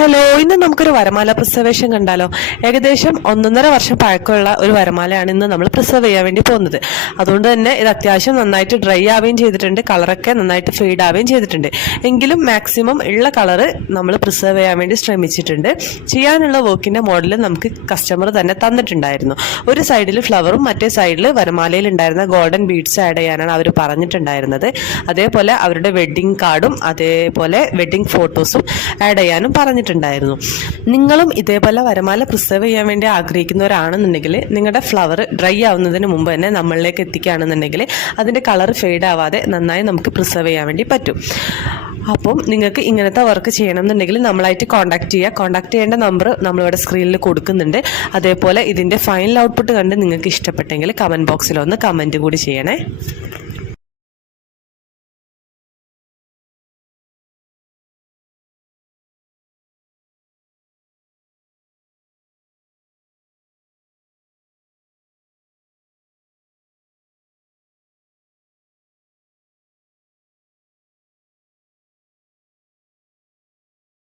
Hello, ഇന്ന് നമുക്കൊരു വരമാല preservation കണ്ടാലോ. ഏകദേശം 1.5 വർഷം പഴക്കമുള്ള ഒരു വരമാലയാണ് ഇന്ന് നമ്മൾ പ്രിസർവ് ചെയ്യാൻ വേണ്ടി പോകുന്നത്. അതുകൊണ്ട് തന്നെ ഇത് അത്യാവശ്യം നന്നായിട്ട് ഡ്രൈ ആവുകയും ചെയ്തിട്ടുണ്ട്, കളറൊക്കെ നന്നായിട്ട് ഫെയ്ഡ് ആവുകയും ചെയ്തിട്ടുണ്ട്. എങ്കിലും മാക്സിമം ഉള്ള കളറ് നമ്മൾ പ്രിസർവ് ചെയ്യാൻ വേണ്ടി ശ്രമിച്ചിട്ടുണ്ട്. ചെയ്യാനുള്ള വർക്കിന്റെ മോഡൽ നമുക്ക് കസ്റ്റമർ തന്നെ തന്നിട്ടുണ്ടായിരുന്നു. ഒരു സൈഡിൽ ഫ്ലവറും മറ്റേ സൈഡിൽ വരമാലയിൽ ഉണ്ടായിരുന്ന ഗോൾഡൻ ബീഡ്സ് ആഡ് ചെയ്യാനാണ് അവർ പറഞ്ഞിട്ടുണ്ടായിരുന്നത്. അതേപോലെ അവരുടെ വെഡ്ഡിംഗ് കാർഡും അതേപോലെ വെഡ്ഡിംഗ് ഫോട്ടോസും ആഡ് ചെയ്യാനും പറഞ്ഞിട്ടുണ്ടായിരുന്നു. നിങ്ങളും ഇതേപോലെ വരമാല പ്രിസർവ് ചെയ്യാൻ വേണ്ടി ആഗ്രഹിക്കുന്നവരാണെന്നുണ്ടെങ്കിൽ നിങ്ങളുടെ ഫ്ലവർ ഡ്രൈ ആവുന്നതിന് മുമ്പ് തന്നെ നമ്മളിലേക്ക് എത്തിക്കുകയാണെന്നുണ്ടെങ്കിൽ അതിൻ്റെ കളർ ഫെയ്ഡ് ആവാതെ നന്നായി നമുക്ക് പ്രിസർവ് ചെയ്യാൻ വേണ്ടി പറ്റും. അപ്പം നിങ്ങൾക്ക് ഇങ്ങനത്തെ വർക്ക് ചെയ്യണമെന്നുണ്ടെങ്കിൽ നമ്മളായിട്ട് കോൺടാക്ട് ചെയ്യേണ്ട നമ്പർ നമ്മളിവിടെ സ്ക്രീനിൽ കൊടുക്കുന്നുണ്ട്. അതേപോലെ ഇതിൻ്റെ ഫൈനൽ ഔട്ട്പുട്ട് കണ്ട് നിങ്ങൾക്ക് ഇഷ്ടപ്പെട്ടെങ്കിൽ കമൻറ്റ് ബോക്സിൽ ഒന്ന് കമൻറ്റ് കൂടി ചെയ്യണേ.